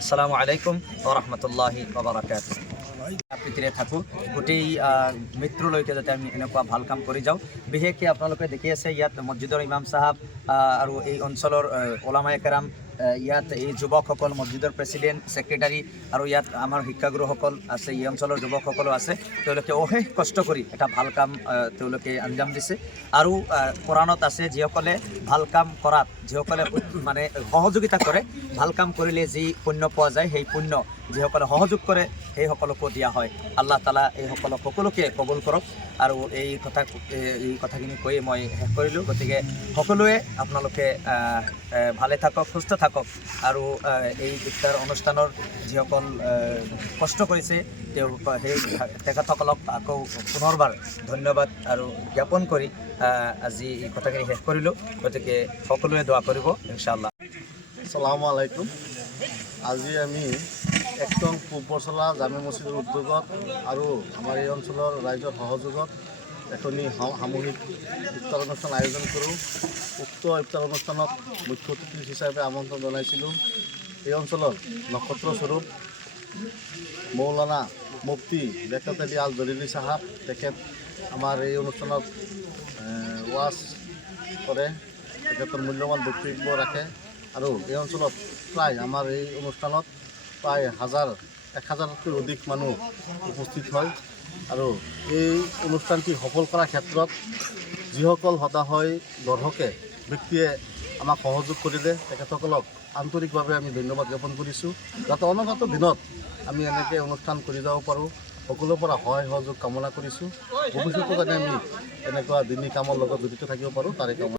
আসসালামু আলাইকুম ওয়া ৰাহমাতুল্লাহি ওয়া বাৰাকাতুহু। প্ৰীতিৰে থাকোঁ গোটেই মিত্ৰলৈকে যাতে আমি এনেকুৱা ভাল কাম কৰি যাওঁ। বিশেষকৈ আপোনালোকে দেখি আছে ইয়াত মছজিদৰ ইমাম চাহাব আৰু এই অঞ্চলৰ ওলামায়ে কেৰাম, ইয়াত এই যুৱকসকল, মছজিদৰ প্ৰেছিডেণ্ট, ছেক্ৰেটাৰী আৰু ইয়াত আমাৰ শিক্ষাগুৰুসকল আছে, এই অঞ্চলৰ যুৱকসকলো আছে। তেওঁলোকে অশেষ কষ্ট কৰি এটা ভাল কাম তেওঁলোকে আঞ্জাম দিছে। আৰু কোৰাণত আছে, যিসকলে ভাল কাম কৰাত, যিসকলে মানে সহযোগিতা কৰে, ভাল কাম কৰিলে যি পুণ্য পোৱা যায়, সেই পুণ্য যিসকলে সহযোগ কৰে সেইসকলকো দিয়া হয়। আল্লাহ তালা এইসকলক সকলোকে কবুল কৰক। আৰু এই কথাখিনি কৈয়ে মই শেষ কৰিলোঁ। গতিকে সকলোৱে আপোনালোকে ভালে থাকক, সুস্থ থাকক। আৰু এই ইফতাৰ অনুষ্ঠানৰ যিসকল কষ্ট কৰিছে তেখেতসকলক আকৌ পুনৰবাৰ ধন্যবাদ আৰু জ্ঞাপন কৰি আজি এই কথাখিনি শেষ কৰিলোঁ। গতিকে সকলোৱে দোৱা কৰিব ইনশাআল্লাহ। আসসালামু আলাইকুম। আজি আমি একটং পূৰ্বচলা জামে মছজিদৰ উদ্যোগত আৰু আমাৰ এই অঞ্চলৰ ৰাইজৰ সহযোগত এখনি সামূহিক ইফতাৰ অনুষ্ঠান আয়োজন কৰোঁ। উক্ত ইফতাৰ অনুষ্ঠানত মুখ্য অতিথি হিচাপে আমন্ত্ৰণ জনাইছিলোঁ এই অঞ্চলৰ নক্ষত্ৰস্বৰূপ মৌলানা মুফতি বেকাত আলী আল জলিলী চাহাব। তেখেত আমাৰ এই অনুষ্ঠানত ৱাজ কৰে, তেখেতৰ মূল্যৱান বক্তব্য ৰাখে। আৰু এই অঞ্চলত প্ৰায় আমাৰ এই অনুষ্ঠানত প্ৰায় 1,000তকৈ অধিক মানুহ উপস্থিত হয়। আৰু এই অনুষ্ঠানটি সফল কৰাৰ ক্ষেত্ৰত যিসকল হতাশয় দৰ্শকে ব্যক্তিয়ে আমাক সহযোগ কৰিলে তেখেতসকলক আন্তৰিকভাৱে আমি ধন্যবাদ জ্ঞাপন কৰিছোঁ। যাতে অনাগত দিনত আমি এনেকৈ অনুষ্ঠান কৰি যাব পাৰোঁ, সকলোৰে পৰা সহায় সহযোগ কামনা কৰিছোঁ। ভৱিষ্যতে যাতে আমি এনেকুৱা দিনী কামৰ লগত জড়িত থাকিব পাৰোঁ তাৰে কামনা